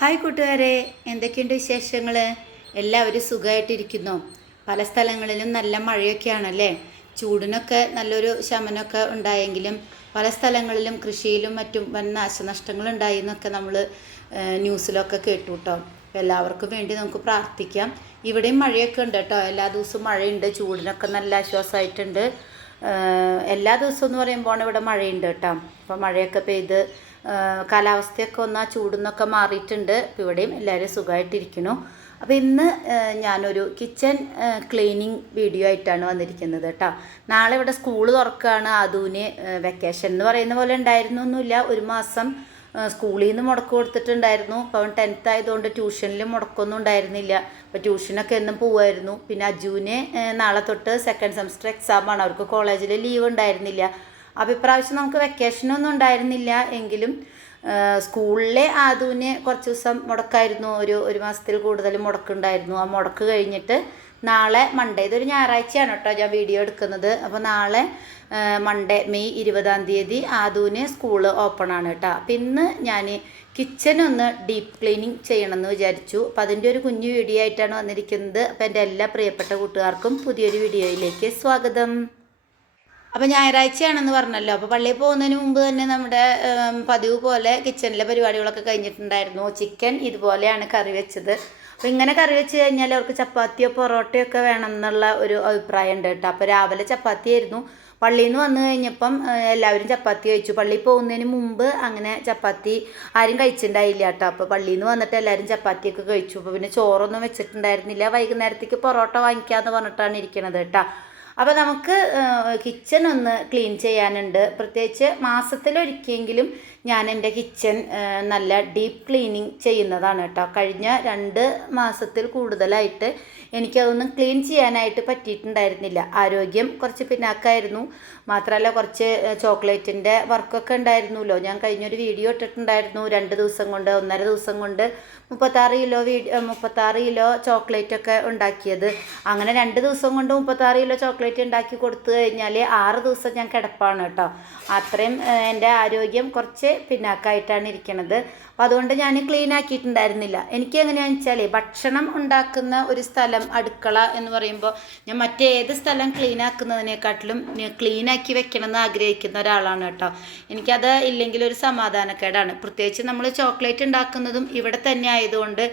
Hi കൂട്ടുകാരെ എന്തൊക്കെയുണ്ട് വിശേഷങ്ങൾ എല്ലാവരും സുഖമായിട്ടിരിക്കുന്നു പല സ്ഥലങ്ങളിലും നല്ല മഴയൊക്കെയാണല്ലേ? ചൂടിനൊക്കെ നല്ലൊരു ശമനമൊക്കെ ഉണ്ടായെങ്കിലും പല സ്ഥലങ്ങളിലും കൃഷിയിലും മറ്റും വൻ നാശനഷ്ടങ്ങൾ ഉണ്ടായി എന്നൊക്കെ നമ്മൾ ന്യൂസിലൊക്കെ കേട്ടു കേട്ടോ എല്ലാവർക്കും വേണ്ടി നമുക്ക് പ്രാർത്ഥിക്കാം. ഇവിടെയും മഴയൊക്കെ ഉണ്ട് കേട്ടോ എല്ലാ ദിവസവും മഴയുണ്ട് ചൂടിനൊക്കെ നല്ല ആശ്വാസമായിട്ടുണ്ട്. എല്ലാ ദിവസവും എന്ന് പറയുമ്പോൾ ഇവിടെ മഴയുണ്ട് കേട്ടോ അപ്പോൾ മഴയൊക്കെ പെയ്ത് കാലാവസ്ഥയൊക്കെ ഒന്ന് ആ ചൂടുന്നൊക്കെ മാറിയിട്ടുണ്ട്. അപ്പോൾ ഇവിടെയും എല്ലാവരും സുഖമായിട്ടിരിക്കുന്നു. അപ്പോൾ ഇന്ന് ഞാനൊരു കിച്ചൺ ക്ലീനിങ് വീഡിയോ ആയിട്ടാണ് വന്നിരിക്കുന്നത് കേട്ടോ. നാളെ ഇവിടെ സ്കൂൾ തുറക്കുകയാണ്. അതുവിന് വെക്കേഷൻ എന്ന് പറയുന്ന പോലെ ഉണ്ടായിരുന്നു ഒന്നുമില്ല ഒരു മാസം സ്കൂളിൽ നിന്ന് മുടക്ക് കൊടുത്തിട്ടുണ്ടായിരുന്നു. അപ്പോൾ അവൻ ടെൻത്ത് ആയതുകൊണ്ട് ട്യൂഷനിൽ മുടക്കൊന്നും ഉണ്ടായിരുന്നില്ല. അപ്പോൾ ട്യൂഷനൊക്കെ എന്നും പോവായിരുന്നു. പിന്നെ അജുവിന് നാളെ തൊട്ട് സെക്കൻഡ് സെമസ്റ്റർ എക്സാമാണ് അവർക്ക് കോളേജിൽ ലീവ് ഉണ്ടായിരുന്നില്ല. അപ്പോൾ ഇപ്രാവശ്യം നമുക്ക് വെക്കേഷനൊന്നും ഉണ്ടായിരുന്നില്ല. എങ്കിലും സ്കൂളിലെ ആദുവിന് കുറച്ച് ദിവസം മുടക്കായിരുന്നു. ഒരു ഒരു മാസത്തിൽ കൂടുതൽ മുടക്കുണ്ടായിരുന്നു. ആ മുടക്ക് കഴിഞ്ഞിട്ട് നാളെ മൺഡേ ഇതൊരു ഞായറാഴ്ചയാണ് കേട്ടോ ഞാൻ വീഡിയോ എടുക്കുന്നത്. അപ്പോൾ നാളെ മൺഡേ മെയ് ഇരുപതാം തീയതി ആദുവിന് സ്കൂൾ ഓപ്പൺ ആണ് കേട്ടോ. അപ്പം ഇന്ന് ഞാൻ കിച്ചൺ ഒന്ന് ഡീപ്പ് ക്ലീനിങ് ചെയ്യണമെന്ന് വിചാരിച്ചു. അപ്പം അതിന്റെ ഒരു കുഞ്ഞു വീഡിയോ ആയിട്ടാണ് വന്നിരിക്കുന്നത്. അപ്പം എന്റെ എല്ലാ പ്രിയപ്പെട്ട കൂട്ടുകാർക്കും പുതിയൊരു വീഡിയോയിലേക്ക് സ്വാഗതം. അപ്പോൾ ഞായറാഴ്ചയാണെന്ന് പറഞ്ഞല്ലോ. അപ്പോൾ പള്ളിയിൽ പോകുന്നതിന് മുമ്പ് തന്നെ നമ്മുടെ പതിവ് പോലെ കിച്ചണിലെ പരിപാടികളൊക്കെ കഴിഞ്ഞിട്ടുണ്ടായിരുന്നു. ചിക്കൻ ഇതുപോലെയാണ് കറി വെച്ചത്. അപ്പോൾ ഇങ്ങനെ കറി വെച്ച് കഴിഞ്ഞാൽ അവർക്ക് ചപ്പാത്തിയോ പൊറോട്ടയോ ഒക്കെ വേണം എന്നുള്ള ഒരു അഭിപ്രായം ഉണ്ട് കേട്ടോ. അപ്പോൾ രാവിലെ ചപ്പാത്തി ആയിരുന്നു. പള്ളിയിൽ നിന്ന് വന്നു കഴിഞ്ഞപ്പം എല്ലാവരും ചപ്പാത്തി കഴിച്ചു. പള്ളിയിൽ പോകുന്നതിന് മുമ്പ് അങ്ങനെ ചപ്പാത്തി ആരും കഴിച്ചിട്ടുണ്ടായില്ല കേട്ടോ. അപ്പോൾ പള്ളിയിൽ നിന്ന് വന്നിട്ട് എല്ലാവരും ചപ്പാത്തിയൊക്കെ കഴിച്ചു. അപ്പോൾ പിന്നെ ചോറൊന്നും വെച്ചിട്ടുണ്ടായിരുന്നില്ല. വൈകുന്നേരത്തേക്ക് പൊറോട്ട വാങ്ങിക്കാമെന്ന് പറഞ്ഞിട്ടാണ് ഇരിക്കണത് കേട്ടോ. അപ്പോൾ നമുക്ക് കിച്ചൺ ഒന്ന് ക്ലീൻ ചെയ്യാനുണ്ട്. പ്രത്യേകിച്ച് മാസത്തിലൊരിക്കലെങ്കിലും ഞാൻ എന്റെ കിച്ചൺ നല്ല ഡീപ്പ് ക്ലീനിങ് ചെയ്യുന്നതാണ് കേട്ടോ. കഴിഞ്ഞ രണ്ട് മാസത്തിൽ കൂടുതലായിട്ട് എനിക്കതൊന്നും ക്ലീൻ ചെയ്യാനായിട്ട് പറ്റിയിട്ടുണ്ടായിരുന്നില്ല. ആരോഗ്യം കുറച്ച് പിന്നാക്കായിരുന്നു. മാത്രമല്ല കുറച്ച് ചോക്ലേറ്റിന്റെ വർക്കൊക്കെ ഉണ്ടായിരുന്നല്ലോ. ഞാൻ കഴിഞ്ഞൊരു വീഡിയോ ഇട്ടിട്ടുണ്ടായിരുന്നു. രണ്ട് ദിവസം കൊണ്ട് ഒന്നര ദിവസം കൊണ്ട് മുപ്പത്താറ് കിലോ വീഡിയോ മുപ്പത്താറ് കിലോ ചോക്ലേറ്റൊക്കെ ഉണ്ടാക്കിയത്. അങ്ങനെ രണ്ട് ദിവസം കൊണ്ട് മുപ്പത്താറ് കിലോ ചോക്ലേറ്റ് ഉണ്ടാക്കി കൊടുത്തു കഴിഞ്ഞാൽ ആറ് ദിവസം ഞാൻ കിടപ്പാണ് കേട്ടോ. അത്രയും എന്റെ ആരോഗ്യം കുറച്ച് പിന്നാക്കായിട്ടാണ് ഇരിക്കണത്. അപ്പോൾ അതുകൊണ്ട് ഞാൻ ക്ലീൻ ആക്കിയിട്ടുണ്ടായിരുന്നില്ല. എനിക്ക് എങ്ങനെയാണെന്ന് വെച്ചാൽ ഭക്ഷണം ഉണ്ടാക്കുന്ന ഒരു സ്ഥലം അടുക്കള എന്ന് പറയുമ്പോൾ ഞാൻ മറ്റേത് സ്ഥലം ക്ലീൻ ആക്കുന്നതിനെക്കാട്ടിലും ക്ലീൻ ആക്കി വെക്കണമെന്ന് ആഗ്രഹിക്കുന്ന ഒരാളാണ് കേട്ടോ. എനിക്കത് ഇല്ലെങ്കിൽ ഒരു സമാധാനക്കേടാണ്. പ്രത്യേകിച്ച് നമ്മൾ ചോക്ലേറ്റ് ഉണ്ടാക്കുന്നതും ഇവിടെ തന്നെ ആയതുകൊണ്ട്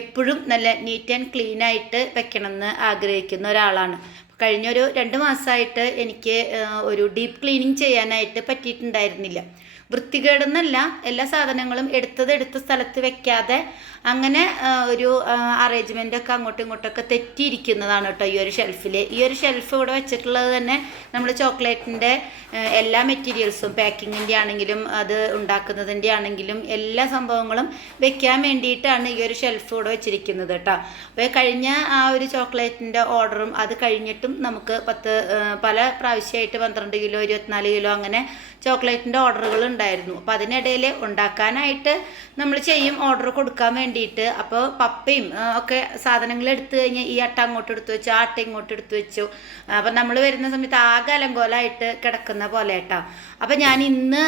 എപ്പോഴും നല്ല നീറ്റ് ആൻഡ് ക്ലീൻ ആയിട്ട് വെക്കണമെന്ന് ആഗ്രഹിക്കുന്ന ഒരാളാണ്. കഴിഞ്ഞൊരു രണ്ട് മാസമായിട്ട് എനിക്ക് ഒരു ഡീപ്പ് ക്ലീനിങ് ചെയ്യാനായിട്ട് പറ്റിയിട്ടുണ്ടായിരുന്നില്ല. വൃത്തികേടെന്നല്ല എല്ലാ സാധനങ്ങളും എടുത്തത് എടുത്ത സ്ഥലത്ത് വെക്കാതെ അങ്ങനെ ഒരു അറേഞ്ച്മെന്റ് ഒക്കെ അങ്ങോട്ടും ഇങ്ങോട്ടൊക്കെ തെറ്റിയിരിക്കുന്നതാണ് കേട്ടോ ഈ ഒരു ഷെൽഫിൽ ഈ ഒരു ഷെൽഫ് ഇവിടെ വെച്ചിട്ടുള്ളത് തന്നെ നമ്മൾ ചോക്ലേറ്റിന്റെ എല്ലാ മെറ്റീരിയൽസും പാക്കിങ്ങിന്റെ ആണെങ്കിലും അത് ഉണ്ടാക്കുന്നതിന്റെ ആണെങ്കിലും എല്ലാ സംഭവങ്ങളും വെക്കാൻ വേണ്ടിയിട്ടാണ് ഈ ഒരു ഷെൽഫ് ഇവിടെ വെച്ചിരിക്കുന്നത് കേട്ടോ. അപ്പോൾ കഴിഞ്ഞ ആ ഒരു ചോക്ലേറ്റിന്റെ ഓർഡറും അത് കഴിഞ്ഞിട്ടും നമുക്ക് പത്ത് പല പ്രാവശ്യമായിട്ട് പന്ത്രണ്ട് കിലോ ഇരുപത്തിനാല് കിലോ അങ്ങനെ ചോക്ലേറ്റിന്റെ ഓർഡറുകൾ ഉണ്ടായിരുന്നു. അപ്പോൾ അതിനിടയിൽ ഉണ്ടാക്കാനായിട്ട് നമ്മൾ ചെയ്യും ഓർഡർ കൊടുക്കാൻ വേണ്ടിയിട്ട് അപ്പോൾ പപ്പയും ഒക്കെ സാധനങ്ങൾ എടുത്തു കഴിഞ്ഞാൽ ഈ അട്ട അങ്ങോട്ട് എടുത്തു വെച്ചു ആ അട്ട ഇങ്ങോട്ട് എടുത്തു വെച്ചു. അപ്പം നമ്മൾ വരുന്ന സമയത്ത് ആകെ അലങ്കോലമായിട്ട് കിടക്കുന്ന പോലെ കേട്ടോ അപ്പം ഞാൻ ഇന്ന്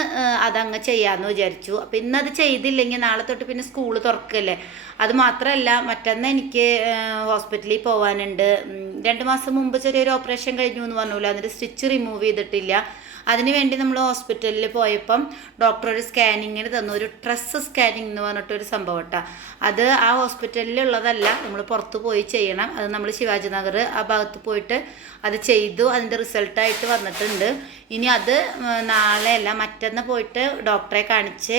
അതങ്ങ് ചെയ്യാമെന്ന് വിചാരിച്ചു. അപ്പം ഇന്നത് ചെയ്തില്ലെങ്കിൽ നാളെ തൊട്ട് പിന്നെ സ്കൂൾ തുറക്കല്ലേ. അത് മാത്രമല്ല മറ്റന്ന് എനിക്ക് ഹോസ്പിറ്റലിൽ പോകാനുണ്ട് രണ്ട് മാസം മുമ്പ് ചെറിയൊരു ഓപ്പറേഷൻ കഴിഞ്ഞു എന്ന് പറഞ്ഞില്ല അതിന്റെ സ്റ്റിച്ച് റിമൂവ് ചെയ്തിട്ടില്ല. അതിന് വേണ്ടി നമ്മൾ ഹോസ്പിറ്റലിൽ പോയപ്പം ഡോക്ടർ ഒരു സ്കാനിങ്ങിന് തന്നു. ഒരു ട്രസ് സ്കാനിങ് എന്ന് പറഞ്ഞിട്ടൊരു സംഭവം കേട്ടോ അത് ആ ഹോസ്പിറ്റലിലുള്ളതല്ല നമ്മൾ പുറത്ത് പോയി ചെയ്യണം. അത് നമ്മൾ ശിവാജി നഗർ ആ ഭാഗത്ത് പോയിട്ട് അത് ചെയ്തു. അതിന്റെ റിസൾട്ടായിട്ട് വന്നിട്ടുണ്ട്. ഇനി അത് നാളെ അല്ല മറ്റന്ന് പോയിട്ട് ഡോക്ടറെ കാണിച്ച്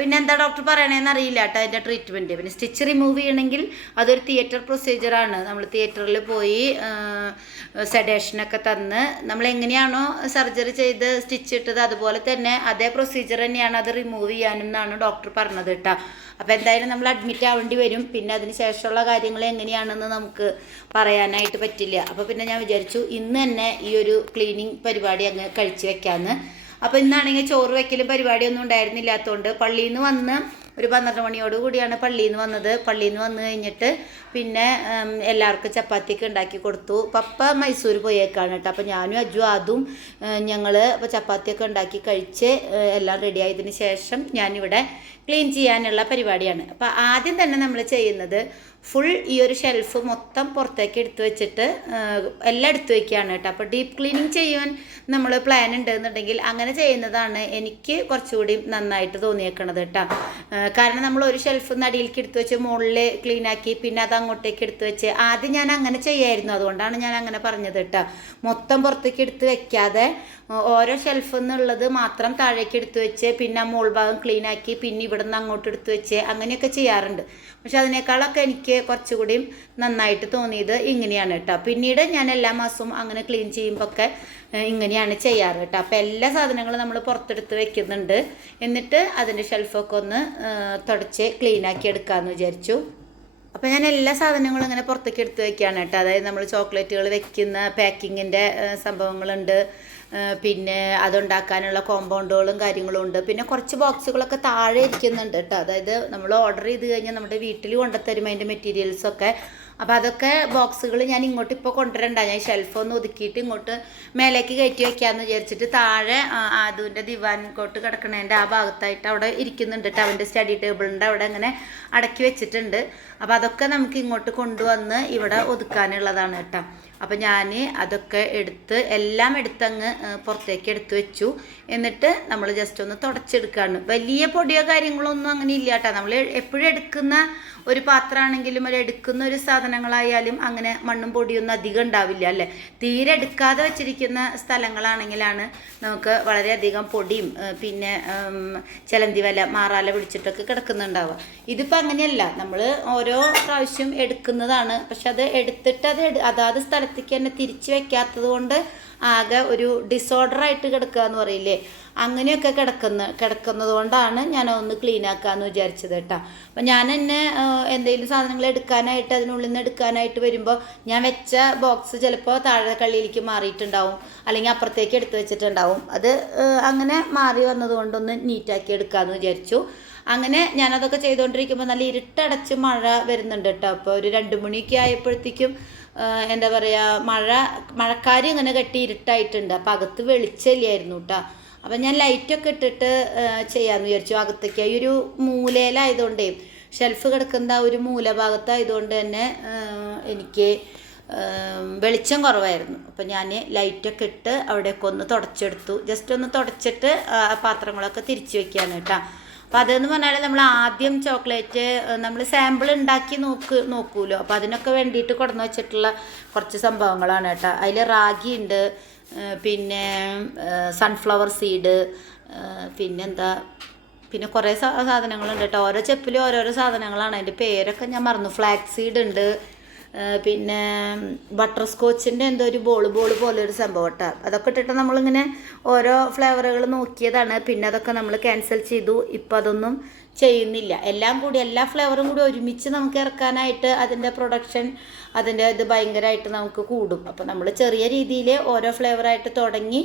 പിന്നെ എന്താ ഡോക്ടർ പറയണേന്ന് അറിയില്ല കേട്ടോ അതിന്റെ ട്രീറ്റ്മെന്റ് പിന്നെ സ്റ്റിച്ച് റിമൂവ് ചെയ്യണമെങ്കിൽ അതൊരു തിയേറ്റർ പ്രൊസീജിയറാണ് നമ്മൾ തിയേറ്ററിൽ പോയി സെഡേഷനൊക്കെ തന്ന് നമ്മൾ എങ്ങനെയാണോ സർജറി ചെയ്ത് സ്റ്റിച്ച് ഇട്ടത് അതുപോലെ തന്നെ അതേ പ്രൊസീജിയർ തന്നെയാണ് അത് റിമൂവ് ചെയ്യാനും എന്നാണ് ഡോക്ടർ പറഞ്ഞത് കേട്ടോ. അപ്പോൾ എന്തായാലും നമ്മൾ അഡ്മിറ്റ് ആവേണ്ടി വരും. പിന്നെ അതിന് ശേഷമുള്ള കാര്യങ്ങൾ എങ്ങനെയാണെന്ന് നമുക്ക് പറയാനായിട്ട് പറ്റില്ല. അപ്പോൾ പിന്നെ ഞാൻ വിചാരിച്ചു ഇന്ന് തന്നെ ഈ ഒരു ക്ലീനിങ് പരിപാടി അങ്ങ് കഴിച്ചു വെക്കാന്ന്. അപ്പോൾ ഇന്നാണെങ്കിൽ ചോറ് വെക്കലും പരിപാടിയൊന്നും ഉണ്ടായിരുന്നില്ലാത്തതുകൊണ്ട് പള്ളിയിൽ നിന്ന് വന്ന് ഒരു പന്ത്രണ്ട് മണിയോട് കൂടിയാണ് പള്ളിയിൽ നിന്ന് വന്നത്. പള്ളിയിൽ നിന്ന് വന്നു കഴിഞ്ഞിട്ട് പിന്നെ എല്ലാവർക്കും ചപ്പാത്തിയൊക്കെ ഉണ്ടാക്കി കൊടുത്തു. പപ്പ മൈസൂർ പോയേക്കാണ് കേട്ടോ. അപ്പോൾ ഞാനും അജു അതും ഞങ്ങൾ അപ്പോൾ ചപ്പാത്തിയൊക്കെ ഉണ്ടാക്കി കഴിച്ച് എല്ലാം റെഡി ആയതിന് ശേഷം ഞാനിവിടെ ക്ലീൻ ചെയ്യാനുള്ള പരിപാടിയാണ്. അപ്പോൾ ആദ്യം തന്നെ നമ്മൾ ചെയ്യുന്നത് ഫുൾ ഈ ഒരു ഷെൽഫ് മൊത്തം പുറത്തേക്ക് എടുത്തു വെച്ചിട്ട് എല്ലാം എടുത്തു വെക്കുകയാണ് കേട്ടോ. അപ്പോൾ ഡീപ്പ് ക്ലീനിങ് ചെയ്യാൻ നമ്മൾ പ്ലാൻ ഉണ്ടെന്നുണ്ടെങ്കിൽ അങ്ങനെ ചെയ്യുന്നതാണ് എനിക്ക് കുറച്ചുകൂടി നന്നായിട്ട് തോന്നിയേക്കണത് കേട്ടോ. കാരണം നമ്മൾ ഒരു ഷെൽഫ് നടിയിലേക്ക് എടുത്തു വെച്ച് മുകളിൽ ക്ലീനാക്കി പിന്നെ അത് അങ്ങോട്ടേക്ക് എടുത്തു വെച്ച് ആദ്യം ഞാൻ അങ്ങനെ ചെയ്യായിരുന്നു. അതുകൊണ്ടാണ് ഞാൻ അങ്ങനെ പറഞ്ഞത് കേട്ടോ. മൊത്തം പുറത്തേക്ക് എടുത്ത് വെക്കാതെ ഓരോ ഷെൽഫിൽ നിന്നുള്ളത് മാത്രം താഴേക്ക് എടുത്തു വെച്ച് പിന്നെ മോൾ ഭാഗം ക്ലീൻ ആക്കി പിന്നെ ഇവിടെ നിന്ന് അങ്ങോട്ട് എടുത്തു വെച്ച് അങ്ങനെയൊക്കെ ചെയ്യാറുണ്ട്. പക്ഷെ അതിനേക്കാളൊക്കെ എനിക്ക് കുറച്ചുകൂടി നന്നായിട്ട് തോന്നിയത് ഇങ്ങനെയാണ് കേട്ടോ. പിന്നീട് ഞാൻ എല്ലാ മാസവും അങ്ങനെ ക്ലീൻ ചെയ്യുമ്പോൾ ഒക്കെ ഇങ്ങനെയാണ് ചെയ്യാറ് കേട്ടോ. അപ്പോൾ എല്ലാ സാധനങ്ങളും നമ്മൾ പുറത്തെടുത്ത് വെക്കുന്നുണ്ട്. എന്നിട്ട് അതിന്റെ ഷെൽഫൊക്കെ ഒന്ന് തുടച്ച് ക്ലീൻ ആക്കി എടുക്കാമെന്ന് വിചാരിച്ചു. അപ്പോൾ ഞാൻ എല്ലാ സാധനങ്ങളും ഇങ്ങനെ പുറത്തേക്ക് എടുത്ത് വെക്കുകയാണ് കേട്ടോ. അതായത് നമ്മൾ ചോക്ലേറ്റുകൾ വെക്കുന്ന പാക്കിങ്ങിന്റെ സംഭവങ്ങളുണ്ട്. പിന്നെ അതുണ്ടാക്കാനുള്ള കോമ്പൗണ്ടുകളും കാര്യങ്ങളും ഉണ്ട്. പിന്നെ കുറച്ച് ബോക്സുകളൊക്കെ താഴെ ഇരിക്കുന്നുണ്ട് കേട്ടോ. അതായത് നമ്മൾ ഓർഡർ ചെയ്ത് കഴിഞ്ഞാൽ നമ്മുടെ വീട്ടിൽ കൊണ്ടുത്തരും അതിന്റെ മെറ്റീരിയൽസൊക്കെ അപ്പം അതൊക്കെ ബോക്സുകൾ ഞാൻ ഇങ്ങോട്ട് ഇപ്പോൾ കൊണ്ടുവരണ്ട. ഞാൻ ഷെൽഫൊന്ന് ഒതുക്കിയിട്ട് ഇങ്ങോട്ട് മേലേക്ക് കയറ്റി വെക്കാമെന്ന് വിചാരിച്ചിട്ട് താഴെ അതുവിന്റെ ദിവാൻ കോട്ട് കിടക്കണേന്റെ ആ ഭാഗത്തായിട്ട് അവിടെ ഇരിക്കുന്നുണ്ട് കേട്ടോ. അവന്റെ സ്റ്റഡി ടേബിളിന്റെ അവിടെ അങ്ങനെ അടക്കി വെച്ചിട്ടുണ്ട്. അപ്പോൾ അതൊക്കെ നമുക്ക് ഇങ്ങോട്ട് കൊണ്ടുവന്ന് ഇവിടെ ഒതുക്കാനുള്ളതാണ് കേട്ടോ. അപ്പോൾ ഞാൻ അതൊക്കെ എടുത്ത് എല്ലാം എടുത്തങ്ങ് പുറത്തേക്ക് എടുത്തു വെച്ചു. എന്നിട്ട് നമ്മൾ ജസ്റ്റ് ഒന്ന് തുടച്ചെടുക്കുകയാണ് വലിയ പൊടിയോ കാര്യങ്ങളോ ഒന്നും അങ്ങനെ ഇല്ല കേട്ടോ നമ്മൾ എപ്പോഴും എടുക്കുന്ന ഒരു പാത്രമാണെങ്കിലും ഒരു എടുക്കുന്ന ഒരു സാധനങ്ങളായാലും അങ്ങനെ മണ്ണും പൊടിയൊന്നും അധികം ഉണ്ടാവില്ല അല്ലേ? തീരെ എടുക്കാതെ വെച്ചിരിക്കുന്ന സ്ഥലങ്ങളാണെങ്കിലാണ് നമുക്ക് വളരെയധികം പൊടിയും പിന്നെ ചിലന്തി വല മാറാല പിടിച്ചിട്ടൊക്കെ കിടക്കുന്നുണ്ടാവുക. ഇതിപ്പോൾ അങ്ങനെയല്ല. നമ്മൾ ഓരോ പ്രാവശ്യം എടുക്കുന്നതാണ്. പക്ഷെ അത് എടുത്തിട്ട് അത് അതാത് അതാത് സ്ഥലത്തേക്ക് തന്നെ തിരിച്ചു വെക്കാത്തത് കൊണ്ട് ആകെ ഒരു ഡിസോർഡർ ആയിട്ട് കിടക്കുക എന്ന് പറയില്ലേ? അങ്ങനെയൊക്കെ കിടക്കുന്ന കിടക്കുന്നത് കൊണ്ടാണ് ഞാൻ ഒന്ന് ക്ലീൻ ആക്കാമെന്ന് വിചാരിച്ചത് കേട്ടോ. അപ്പം ഞാൻ തന്നെ എന്തെങ്കിലും സാധനങ്ങൾ എടുക്കാനായിട്ട് അതിനുള്ളിൽ നിന്ന് എടുക്കാനായിട്ട് വരുമ്പോൾ ഞാൻ വെച്ച ബോക്സ് ചിലപ്പോൾ താഴെ കള്ളിയിലേക്ക് മാറിയിട്ടുണ്ടാവും. അല്ലെങ്കിൽ അപ്പുറത്തേക്ക് എടുത്ത് വെച്ചിട്ടുണ്ടാവും. അത് അങ്ങനെ മാറി വന്നതുകൊണ്ടൊന്ന് നീറ്റാക്കി എടുക്കാമെന്ന് വിചാരിച്ചു. അങ്ങനെ ഞാനതൊക്കെ ചെയ്തുകൊണ്ടിരിക്കുമ്പോൾ നല്ല ഇരുട്ടടച്ച് മഴ വരുന്നുണ്ട് കേട്ടോ. അപ്പോൾ ഒരു രണ്ട് മണിയൊക്കെ ആയപ്പോഴത്തേക്കും എന്താ പറയുക മഴ മഴക്കാരി ഇങ്ങനെ കെട്ടി ഇരുട്ടായിട്ടുണ്ട്. അപ്പം അകത്ത് വെളിച്ചമില്ലായിരുന്നു കേട്ടോ അപ്പം ഞാൻ ലൈറ്റൊക്കെ ഇട്ടിട്ട് ചെയ്യാമെന്ന് വിചാരിച്ചു. അകത്തേക്ക്. ഈ ഒരു മൂലയിലായതുകൊണ്ടേ ഷെൽഫ് കിടക്കുന്ന ഒരു മൂലഭാഗത്തായതുകൊണ്ട് തന്നെ എനിക്ക് വെളിച്ചം കുറവായിരുന്നു. അപ്പം ഞാൻ ലൈറ്റൊക്കെ ഇട്ട് അവിടെയൊക്കെ ഒന്ന് തുടച്ചെടുത്തു. ജസ്റ്റ് ഒന്ന് തുടച്ചിട്ട് പാത്രങ്ങളൊക്കെ തിരിച്ചു വെക്കുകയാണ് കേട്ടോ അപ്പോൾ അതെന്ന് പറഞ്ഞാൽ നമ്മൾ ആദ്യം ചോക്ലേറ്റ് നമ്മൾ സാമ്പിൾ ഉണ്ടാക്കി നോക്ക് നോക്കൂലോ. അപ്പോൾ അതിനൊക്കെ വേണ്ടിയിട്ട് കൊടുന്ന് വെച്ചിട്ടുള്ള കുറച്ച് സംഭവങ്ങളാണ് കേട്ടോ. അതിൽ റാഗി ഉണ്ട് പിന്നെ സൺഫ്ലവർ സീഡ് പിന്നെന്താ പിന്നെ കുറേ സാധനങ്ങളുണ്ട് കേട്ടോ. ഓരോ ചെപ്പിലും ഓരോരോ സാധനങ്ങളാണ്. അതിന്റെ പേരൊക്കെ ഞാൻ മറന്നു. ഫ്ലാക്സ് സീഡ് ഉണ്ട് പിന്നെ ബട്ടർ സ്കോച്ചിന്റെ എന്തോ ഒരു ബോൾ ബോൾ പോലെ ഒരു സംഭവം കേട്ടോ. അതൊക്കെ ഇട്ടിട്ട് നമ്മളിങ്ങനെ ഓരോ ഫ്ലേവറുകൾ നോക്കിയതാണ്. പിന്നെ അതൊക്കെ നമ്മൾ ക്യാൻസൽ ചെയ്തു. ഇപ്പം അതൊന്നും ചെയ്യുന്നില്ല. എല്ലാം കൂടി എല്ലാ ഫ്ലേവറും കൂടി ഒരുമിച്ച് നമുക്ക് ഇറക്കാനായിട്ട് അതിന്റെ പ്രൊഡക്ഷൻ അതിന്റെ ഇത് ഭയങ്കരമായിട്ട് നമുക്ക് കൂടും. അപ്പോൾ നമ്മൾ ചെറിയ രീതിയിൽ ഓരോ ഫ്ലേവറായിട്ട് തുടങ്ങി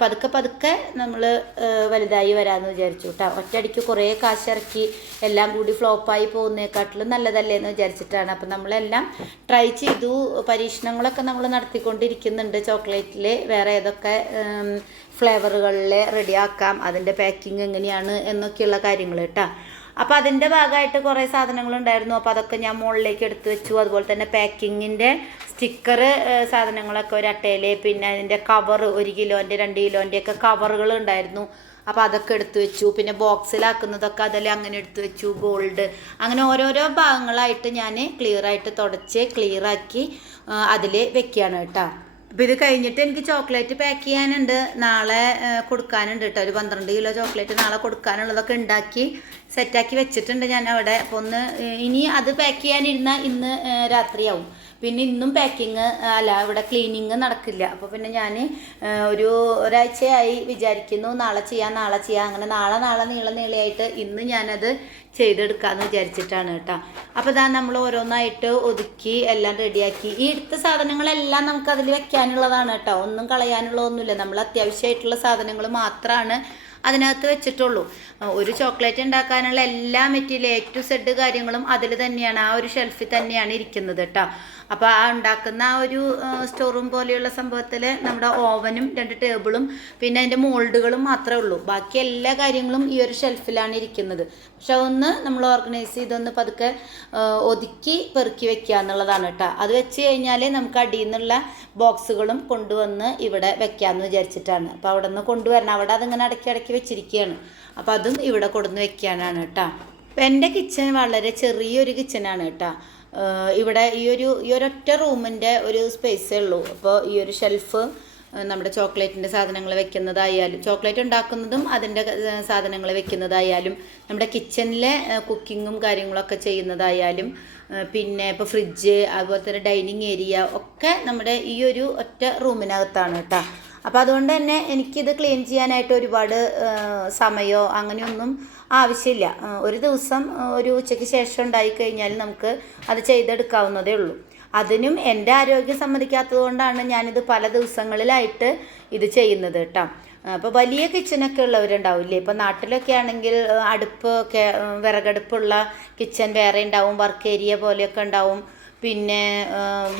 പതുക്കെ പതുക്കെ നമ്മൾ വലുതായി വരാമെന്ന് വിചാരിച്ചു കേട്ടോ ഒറ്റയടിക്ക് കുറേ കാശിറക്കി എല്ലാം കൂടി ഫ്ലോപ്പായി പോകുന്നതിനെക്കാട്ടിലും നല്ലതല്ലേ എന്ന് വിചാരിച്ചിട്ടാണ്. അപ്പം നമ്മളെല്ലാം ട്രൈ ചെയ്തു. പരീക്ഷണങ്ങളൊക്കെ നമ്മൾ നടത്തിക്കൊണ്ടിരിക്കുന്നുണ്ട് ചോക്ലേറ്റിൽ വേറെ ഏതൊക്കെ ഫ്ലേവറുകളിൽ റെഡിയാക്കാം അതിന്റെ പാക്കിങ് എങ്ങനെയാണ് എന്നൊക്കെയുള്ള കാര്യങ്ങൾ കേട്ടോ അപ്പോൾ അതിന്റെ ഭാഗമായിട്ട് കുറേ സാധനങ്ങളുണ്ടായിരുന്നു. അപ്പോൾ അതൊക്കെ ഞാൻ മുകളിലേക്ക് എടുത്തു വെച്ചു. അതുപോലെ തന്നെ പാക്കിങ്ങിന്റെ സ്റ്റിക്കർ സാധനങ്ങളൊക്കെ ഒരു അട്ടയിൽ പിന്നെ അതിന്റെ കവർ ഒരു കിലോന്റെ രണ്ട് കിലോന്റെ ഒക്കെ കവറുകൾ ഉണ്ടായിരുന്നു. അപ്പോൾ അതൊക്കെ എടുത്തു വെച്ചു. പിന്നെ ബോക്സിലാക്കുന്നതൊക്കെ അതിൽ അങ്ങനെ എടുത്തു വെച്ചു. ഗോൾഡ്. അങ്ങനെ ഓരോരോ ഭാഗങ്ങളായിട്ട് ഞാൻ ക്ലിയറായിട്ട് തുടച്ച് ക്ലിയറാക്കി അതിൽ വെക്കുകയാണ് കേട്ടോ. അപ്പോൾ ഇത് കഴിഞ്ഞിട്ട് എനിക്ക് ചോക്ലേറ്റ് പാക്ക് ചെയ്യാനുണ്ട്. നാളെ കൊടുക്കാനുണ്ട് കേട്ടോ. ഒരു പന്ത്രണ്ട് കിലോ ചോക്ലേറ്റ് നാളെ കൊടുക്കാനുള്ളതൊക്കെ ഉണ്ടാക്കി സെറ്റാക്കി വെച്ചിട്ടുണ്ട് ഞാൻ അവിടെ അപ്പോൾ ഒന്ന് ഇനി അത് പാക്ക് ചെയ്യാനിരുന്നാൽ ഇന്ന് രാത്രിയാവും. പിന്നെ ഇന്നും പാക്കിങ് അല്ല ഇവിടെ ക്ലീനിങ് നടക്കില്ല. അപ്പോൾ പിന്നെ ഞാൻ ഒരു ഒരാഴ്ചയായി വിചാരിക്കുന്നു നാളെ ചെയ്യാം നാളെ ചെയ്യാം. അങ്ങനെ നാളെ നാളെ നീള നീളയായിട്ട് ഇന്ന് ഞാനത് ചെയ്തെടുക്കാമെന്ന് വിചാരിച്ചിട്ടാണ് കേട്ടോ. അപ്പോൾ ഇതാ നമ്മൾ ഓരോന്നായിട്ട് ഒതുക്കി എല്ലാം റെഡിയാക്കി ഈ എടുത്ത സാധനങ്ങളെല്ലാം നമുക്ക് അതിൽ വെക്കാനുള്ളതാണ് കേട്ടോ. ഒന്നും കളയാനുള്ളതൊന്നുമില്ല നമ്മൾ അത്യാവശ്യമായിട്ടുള്ള സാധനങ്ങൾ മാത്രമാണ് അതിനകത്ത് വെച്ചിട്ടുള്ളൂ. ഒരു ചോക്ലേറ്റ് ഉണ്ടാക്കാനുള്ള എല്ലാ മെറ്റീരിയൽ എ ടു സെഡ് കാര്യങ്ങളും അതിൽ തന്നെയാണ്. ആ ഒരു ഷെൽഫിൽ തന്നെയാണ് ഇരിക്കുന്നത് കേട്ടോ. അപ്പോൾ ആ ഉണ്ടാക്കുന്ന ആ ഒരു സ്റ്റോർ റൂം പോലെയുള്ള സംഭവത്തിൽ നമ്മുടെ ഓവനും രണ്ട് ടേബിളും പിന്നെ അതിന്റെ മോൾഡുകളും മാത്രമേ ഉള്ളൂ. ബാക്കി എല്ലാ കാര്യങ്ങളും ഈ ഒരു ഷെൽഫിലാണ് ഇരിക്കുന്നത്. പക്ഷെ ഒന്ന് നമ്മൾ ഓർഗനൈസ് ചെയ്തൊന്ന് പതുക്കെ ഒതുക്കി പെറുക്കി വെക്കുക എന്നുള്ളതാണ് കേട്ടോ അത് വെച്ച് കഴിഞ്ഞാൽ നമുക്ക് അടിയിൽ നിന്നുള്ള ബോക്സുകളും കൊണ്ടുവന്ന് ഇവിടെ വെക്കാമെന്ന് വിചാരിച്ചിട്ടാണ്. അപ്പോൾ അവിടെ നിന്ന് കൊണ്ടുവരണം. അവിടെ അതിങ്ങനെ അടക്കി അടക്കി വെച്ചിരിക്കുകയാണ്. അപ്പോൾ അതും ഇവിടെ കൊടുന്ന് വെക്കാനാണ് കേട്ടോ അപ്പോൾ എന്റെ കിച്ചൺ വളരെ ചെറിയൊരു കിച്ചനാണ് കേട്ടോ ഇവിടെ ഈ ഒരു ഈ ഒരൊറ്റ റൂമിന്റെ ഒരു സ്പേസേ ഉള്ളൂ. അപ്പോൾ ഈ ഒരു ഷെൽഫ് നമ്മുടെ ചോക്ലേറ്റിന്റെ സാധനങ്ങൾ വെക്കുന്നതായാലും ചോക്ലേറ്റ് ഉണ്ടാക്കുന്നതും അതിന്റെ സാധനങ്ങൾ വെക്കുന്നതായാലും നമ്മുടെ കിച്ചണിലെ കുക്കിങ്ങും കാര്യങ്ങളൊക്കെ ചെയ്യുന്നതായാലും പിന്നെ ഇപ്പോൾ ഫ്രിഡ്ജ് അതുപോലെ തന്നെ ഡൈനിങ് ഏരിയ ഒക്കെ നമ്മുടെ ഈ ഒരു ഒറ്റ റൂമിനകത്താണ് കേട്ടോ. അപ്പോൾ അതുകൊണ്ട് തന്നെ എനിക്കിത് ക്ലീൻ ചെയ്യാനായിട്ട് ഒരുപാട് സമയമോ അങ്ങനെയൊന്നും ആവശ്യമില്ല. ഒരു ദിവസം ഒരു ഉച്ചയ്ക്ക് ശേഷം ഉണ്ടായി കഴിഞ്ഞാൽ നമുക്ക് അത് ചെയ്തെടുക്കാവുന്നതേ ഉള്ളൂ. അതിനും എന്റെ ആരോഗ്യം സമ്മതിക്കാത്തത് കൊണ്ടാണ് ഞാനിത് പല ദിവസങ്ങളിലായിട്ട് ഇത് ചെയ്യുന്നത് കേട്ടോ. അപ്പോൾ വലിയ കിച്ചനൊക്കെ ഉള്ളവരുണ്ടാവില്ലേ? ഇപ്പോൾ നാട്ടിലൊക്കെ ആണെങ്കിൽ അടുപ്പ് ഒക്കെ വിറകടുപ്പുള്ള കിച്ചൺ വേറെ ഉണ്ടാവും വർക്ക് ഏരിയ പോലെയൊക്കെ ഉണ്ടാവും. പിന്നെ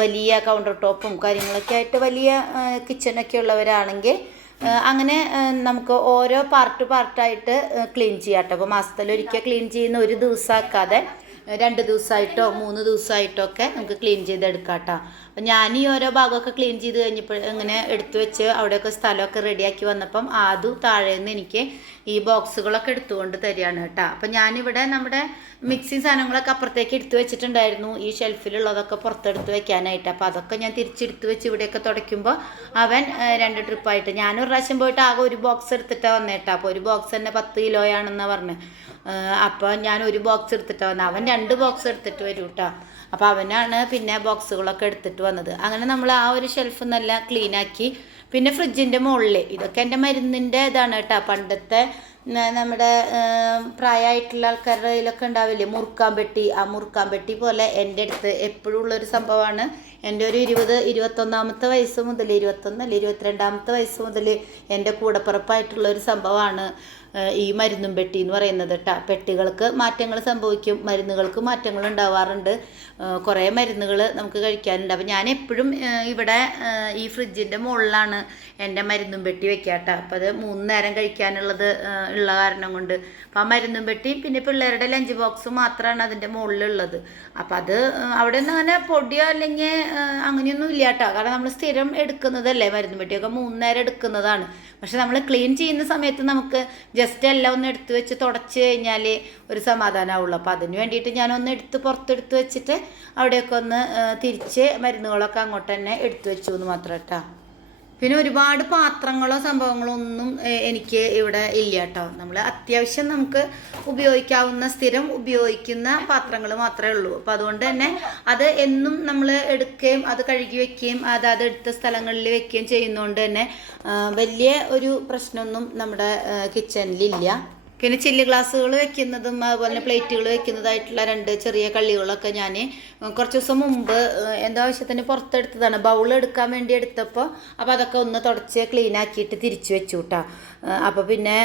വലിയ കൗണ്ടർ ടോപ്പും കാര്യങ്ങളൊക്കെ ആയിട്ട് വലിയ കിച്ചണൊക്കെ ഉള്ളവരാണെങ്കിൽ അങ്ങനെ നമുക്ക് ഓരോ പാർട്ട് പാർട്ടായിട്ട് ക്ലീൻ ചെയ്യാം കേട്ടോ അപ്പോൾ മാസത്തിലൊരിക്കൽ ക്ലീൻ ചെയ്യുന്ന ഒരു ദിവസമാക്കാതെ രണ്ട് ദിവസമായിട്ടോ മൂന്ന് ദിവസമായിട്ടോ ഒക്കെ നമുക്ക് ക്ലീൻ ചെയ്തെടുക്കാം കേട്ടോ അപ്പം ഞാൻ ഈ ഓരോ ഭാഗമൊക്കെ ക്ലീൻ ചെയ്ത് കഴിഞ്ഞപ്പോൾ ഇങ്ങനെ എടുത്തു വെച്ച് അവിടെയൊക്കെ സ്ഥലമൊക്കെ റെഡിയാക്കി വന്നപ്പം ആദ്യം താഴേന്ന് എനിക്ക് ഈ ബോക്സുകളൊക്കെ എടുത്തുകൊണ്ട് തരികയാണ് കേട്ടോ. അപ്പം ഞാനിവിടെ നമ്മുടെ മിക്സിങ് സാധനങ്ങളൊക്കെ അപ്പുറത്തേക്ക് എടുത്തു വെച്ചിട്ടുണ്ടായിരുന്നു. ഈ ഷെൽഫിലുള്ളതൊക്കെ പുറത്തെടുത്ത് വെക്കാനായിട്ട്. അപ്പോൾ അതൊക്കെ ഞാൻ തിരിച്ചെടുത്ത് വെച്ച് ഇവിടെയൊക്കെ തുടയ്ക്കുമ്പോൾ അവൻ രണ്ട് ട്രിപ്പായിട്ട് ഞാനൊരു പ്രാവശ്യം പോയിട്ട് ആകെ ഒരു ബോക്സ് എടുത്തിട്ടാണ് വന്നേട്ടാ അപ്പോൾ ഒരു ബോക്സ് തന്നെ പത്ത് കിലോയാണെന്നാണ് പറഞ്ഞത് അപ്പോൾ ഞാൻ ഒരു ബോക്സ് എടുത്തിട്ട് വന്നത് അവൻ രണ്ട് ബോക്സ് എടുത്തിട്ട് വരും കേട്ടോ അപ്പോൾ അവനാണ് പിന്നെ ബോക്സുകളൊക്കെ എടുത്തിട്ട് വന്നത്. അങ്ങനെ നമ്മൾ ആ ഒരു ഷെൽഫ് നല്ല ക്ലീനാക്കി പിന്നെ ഫ്രിഡ്ജിന്റെ മുകളിൽ ഇതൊക്കെ എന്റെ മരുന്നിന്റെ ഇതാണ് കേട്ടോ പണ്ടത്തെ നമ്മുടെ പ്രായമായിട്ടുള്ള ആൾക്കാരുടെ കയ്യിലൊക്കെ ഉണ്ടാവില്ലേ? മുറുക്കാൻ പെട്ടി. ആ മുറുക്കാൻ പെട്ടി പോലെ എന്റെ അടുത്ത് എപ്പോഴും ഉള്ളൊരു സംഭവമാണ്. എന്റെ ഒരു ഇരുപത് ഇരുപത്തൊന്നാമത്തെ വയസ്സ് മുതൽ ഇരുപത്തൊന്നല്ല ഇരുപത്തിരണ്ടാമത്തെ വയസ്സ് മുതൽ എന്റെ കൂടപ്പിറപ്പായിട്ടുള്ള ഒരു സംഭവമാണ്. ഈ മരുന്നും പെട്ടി എന്ന് പറയുന്നത് കേട്ടോ പെട്ടികൾക്ക് മാറ്റങ്ങൾ സംഭവിക്കും. മരുന്നുകൾക്ക് മാറ്റങ്ങൾ ഉണ്ടാവാറുണ്ട്. കുറേ മരുന്നുകൾ നമുക്ക് കഴിക്കാനുണ്ട്. അപ്പോൾ ഞാൻ എപ്പോഴും ഇവിടെ ഈ ഫ്രിഡ്ജിന്റെ മുകളിലാണ് എന്റെ മരുന്നും പെട്ടി വെക്കുക കേട്ടോ അപ്പോൾ അത് മൂന്ന് നേരം കഴിക്കാനുള്ളത് ഉള്ള കാരണം കൊണ്ട്. അപ്പോൾ ആ മരുന്നും പെട്ടി പിന്നെ പിള്ളേരുടെ ലഞ്ച് ബോക്സ് മാത്രമാണ് അതിന്റെ മുകളിലുള്ളത് അപ്പോൾ അത് അവിടെ നിന്ന് അങ്ങനെ പൊടിയോ അല്ലെങ്കിൽ അങ്ങനെയൊന്നും ഇല്ല കേട്ടോ കാരണം നമ്മൾ സ്ഥിരം എടുക്കുന്നതല്ലേ മരുന്നും പെട്ടിയൊക്കെ മൂന്ന് നേരം എടുക്കുന്നതാണ്. പക്ഷെ നമ്മൾ ക്ലീൻ ചെയ്യുന്ന സമയത്ത് നമുക്ക് ജസ്റ്റ് എല്ലാം ഒന്ന് എടുത്തു വെച്ച് തുടച്ച് കഴിഞ്ഞാൽ ഒരു സമാധാനമാവുള്ളൂ അപ്പോൾ അതിന് വേണ്ടിയിട്ട് ഞാനൊന്ന് എടുത്ത് പുറത്തെടുത്ത് വെച്ചിട്ട് അവിടെയൊക്കെ ഒന്ന് തിരിച്ച് മരുന്നുകളൊക്കെ അങ്ങോട്ട് തന്നെ എടുത്തു വെച്ചു എന്ന് മാത്രം കേട്ടോ. പിന്നെ ഒരുപാട് പാത്രങ്ങളോ സംഭവങ്ങളോ ഒന്നും എനിക്ക് ഇവിടെ ഇല്ല കേട്ടോ നമ്മൾ അത്യാവശ്യം നമുക്ക് ഉപയോഗിക്കാവുന്ന സ്ഥിരം ഉപയോഗിക്കുന്ന പാത്രങ്ങൾ മാത്രമേ ഉള്ളൂ. അപ്പം അതുകൊണ്ട് തന്നെ അത് എന്നും നമ്മൾ എടുക്കുകയും അത് കഴുകി വെക്കുകയും അത് അത് എടുത്ത സ്ഥലങ്ങളിൽ വെക്കുകയും ചെയ്യുന്നതുകൊണ്ട് തന്നെ വലിയ ഒരു പ്രശ്നമൊന്നും നമ്മുടെ കിച്ചണിലില്ല പിന്നെ ചില്ല് ഗ്ലാസ്സുകൾ വെക്കുന്നതും അതുപോലെ തന്നെ പ്ലേറ്റുകൾ വെക്കുന്നതായിട്ടുള്ള രണ്ട് ചെറിയ കള്ളികളൊക്കെ ഞാൻ കുറച്ച് ദിവസം മുമ്പ് എന്തോ ആവശ്യത്തിന് പുറത്തെടുത്തതാണ്. ബൗൾ എടുക്കാൻ വേണ്ടി എടുത്തപ്പോൾ അപ്പോൾ അതൊക്കെ ഒന്ന് തുടച്ച് ക്ലീൻ ആക്കിയിട്ട് തിരിച്ചു വെച്ചു കേട്ടോ അപ്പോൾ പിന്നെ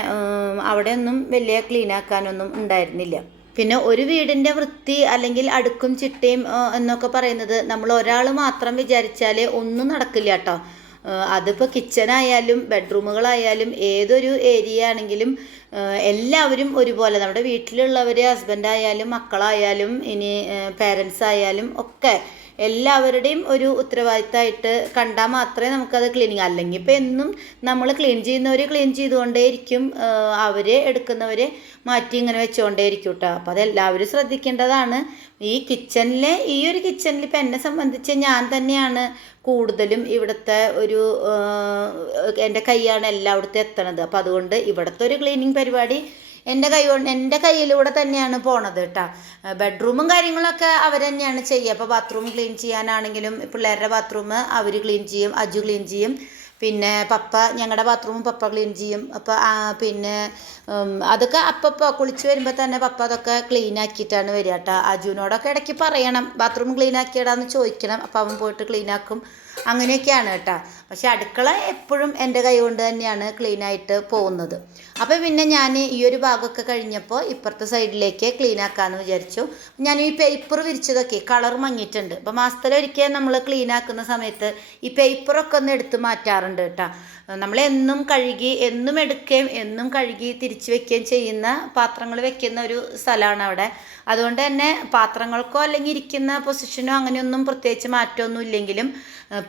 അവിടെ ഒന്നും വലിയ ക്ലീൻ ആക്കാനൊന്നും ഉണ്ടായിരുന്നില്ല. പിന്നെ ഒരു വീടിന്റെ വൃത്തി അല്ലെങ്കിൽ അടുക്കും ചിട്ടയും എന്നൊക്കെ പറയുന്നത് നമ്മൾ ഒരാൾ മാത്രം വിചാരിച്ചാൽ ഒന്നും നടക്കില്ല കേട്ടോ അതിപ്പോൾ കിച്ചണായാലും ബെഡ്റൂമുകളായാലും ഏതൊരു ഏരിയ ആണെങ്കിലും എല്ലാവരും ഒരുപോലെ നമ്മുടെ വീട്ടിലുള്ളവർ ഹസ്ബൻഡായാലും മക്കളായാലും ഇനി പേരൻസ് ആയാലും ഒക്കെ എല്ലാവരുടെയും ഒരു ഉത്തരവാദിത്തമായിട്ട് കണ്ടാൽ മാത്രമേ നമുക്കത് ക്ലീനിങ് അല്ലെങ്കിൽ ഇപ്പോൾ എന്നും നമ്മൾ ക്ലീൻ ചെയ്യുന്നവർ ക്ലീൻ ചെയ്തുകൊണ്ടേയിരിക്കും അവരെ എടുക്കുന്നവർ മാറ്റി ഇങ്ങനെ വെച്ചുകൊണ്ടേയിരിക്കും കേട്ടോ അപ്പോൾ അതെല്ലാവരും ശ്രദ്ധിക്കേണ്ടതാണ്. ഈ കിച്ചണിലെ ഈ ഒരു കിച്ചണിൽ ഇപ്പം എന്നെ സംബന്ധിച്ച് ഞാൻ തന്നെയാണ് കൂടുതലും ഇവിടുത്തെ ഒരു എന്റെ കൈയാണ് എല്ലായിടത്തും എത്തണത്. അപ്പോൾ അതുകൊണ്ട് ഇവിടുത്തെ ഒരു ക്ലീനിങ് പരിപാടി എന്റെ കൈ കൊണ്ട് എന്റെ കയ്യിലൂടെ തന്നെയാണ് പോണത് കേട്ടോ ബെഡ്റൂമും കാര്യങ്ങളൊക്കെ അവർ തന്നെയാണ് ചെയ്യുക. അപ്പോൾ ബാത്റൂം ക്ലീൻ ചെയ്യാനാണെങ്കിലും പിള്ളേരുടെ ബാത്റൂം അവർ ക്ലീൻ ചെയ്യും അജു ക്ലീൻ ചെയ്യും. പിന്നെ പപ്പ ഞങ്ങളുടെ ബാത്റൂമും പപ്പ ക്ലീൻ ചെയ്യും. അപ്പോൾ പിന്നെ അതൊക്കെ അപ്പപ്പോൾ കുളിച്ച് വരുമ്പോൾ തന്നെ പപ്പ അതൊക്കെ ക്ലീൻ ആക്കിയിട്ടാണ് വരിക കേട്ടോ അജുവിനോടൊക്കെ ഇടയ്ക്ക് പറയണം ബാത്റൂം ക്ലീൻ ആക്കിയിടാന്ന് ചോദിക്കണം. അപ്പോൾ അവൻ പോയിട്ട് ക്ലീൻ ആക്കും. അങ്ങനെയൊക്കെയാണ് കേട്ടോ. പക്ഷെ അടുക്കള എപ്പോഴും എന്റെ കൈ കൊണ്ട് തന്നെയാണ് ക്ലീനായിട്ട് പോകുന്നത്. അപ്പോൾ പിന്നെ ഞാൻ ഈ ഒരു ഭാഗമൊക്കെ കഴിഞ്ഞപ്പോൾ ഇപ്പുറത്തെ സൈഡിലേക്ക് ക്ലീൻ ആക്കാമെന്ന് വിചാരിച്ചു. ഞാൻ ഈ പേപ്പർ വിരിച്ചതൊക്കെ കളർ മങ്ങിയിട്ടുണ്ട്. അപ്പോൾ മാസത്തിലൊരിക്കൽ നമ്മൾ ക്ലീൻ ആക്കുന്ന സമയത്ത് ഈ പേപ്പറൊക്കെ ഒന്ന് എടുത്ത് മാറ്റാറുണ്ട് കേട്ടോ. നമ്മൾ എന്നും കഴുകി എന്നും എടുക്കുകയും എന്നും കഴുകി തിരിച്ചു വെക്കുകയും ചെയ്യുന്ന പാത്രങ്ങൾ വെക്കുന്ന ഒരു സ്ഥലമാണ് അവിടെ. അതുകൊണ്ട് തന്നെ പാത്രങ്ങൾക്കോ അല്ലെങ്കിൽ ഇരിക്കുന്ന പൊസിഷനോ അങ്ങനെയൊന്നും പ്രത്യേകിച്ച് മാറ്റമൊന്നും ഇല്ലെങ്കിലും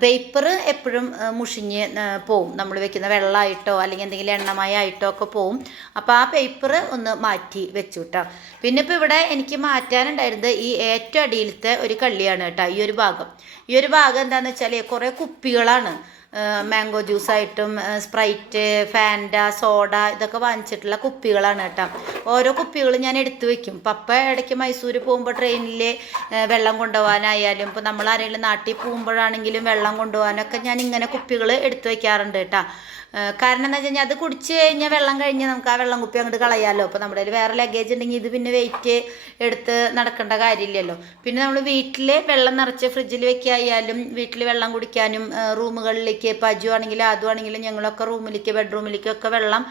പേപ്പർ എപ്പോഴും മുഷിഞ്ഞ് പോവും. നമ്മൾ വെക്കുന്ന വെള്ളമായിട്ടോ അല്ലെങ്കിൽ എന്തെങ്കിലും എണ്ണമയായിട്ടോ ഒക്കെ പോവും. അപ്പോൾ ആ പേപ്പർ ഒന്ന് മാറ്റി വെച്ചു കേട്ടോ പിന്നെ ഇപ്പോൾ ഇവിടെ എനിക്ക് മാറ്റാനുണ്ടായിരുന്നത് ഈ ഏറ്റവും അടിയിലത്തെ ഒരു കള്ളിയാണ് കേട്ടോ ഈ ഒരു ഭാഗം. ഈ ഒരു ഭാഗം എന്താണെന്ന് വെച്ചാൽ കുറേ കുപ്പികളാണ്. മാംഗോ ജ്യൂസ് ആയിട്ടും സ്പ്രൈറ്റ് ഫാൻഡ സോഡ ഇതൊക്കെ വാങ്ങിച്ചിട്ടുള്ള കുപ്പികളാണ് കേട്ടോ. ഓരോ കുപ്പികൾ ഞാൻ എടുത്തു വെക്കും. പപ്പ ഇടയ്ക്ക് മൈസൂർ പോകുമ്പോൾ ട്രെയിനിൽ വെള്ളം കൊണ്ടുപോകാനായാലും ഇപ്പോൾ നമ്മൾ ആരെങ്കിലും നാട്ടിൽ പോകുമ്പോഴാണെങ്കിലും വെള്ളം കൊണ്ടുപോകാനൊക്കെ ഞാൻ ഇങ്ങനെ കുപ്പികൾ എടുത്തു വെക്കാറുണ്ട് കേട്ടോ. കാരണം എന്താ വെച്ചാൽ കഴിഞ്ഞാൽ അത് കുടിച്ച് കഴിഞ്ഞാൽ വെള്ളം കഴിഞ്ഞ് നമുക്ക് ആ വെള്ളം കുപ്പി അങ്ങോട്ട് കളയാമല്ലോ അപ്പോൾ നമ്മുടെ കയ്യിൽ വേറെ ലഗേജ് ഉണ്ടെങ്കിൽ ഇത് പിന്നെ വെയിറ്റ് എടുത്ത് നടക്കേണ്ട കാര്യമില്ലല്ലോ. പിന്നെ നമ്മൾ വീട്ടിൽ വെള്ളം നിറച്ച് ഫ്രിഡ്ജിൽ വെക്കായാലും വീട്ടിൽ വെള്ളം കുടിക്കാനും റൂമുകളിലേക്ക് ഇപ്പോൾ പാജു ആണെങ്കിലും അതും ആണെങ്കിലും ഞങ്ങളൊക്കെ റൂമിലേക്ക് ബെഡ്റൂമിലേക്കൊക്കെ വെള്ളം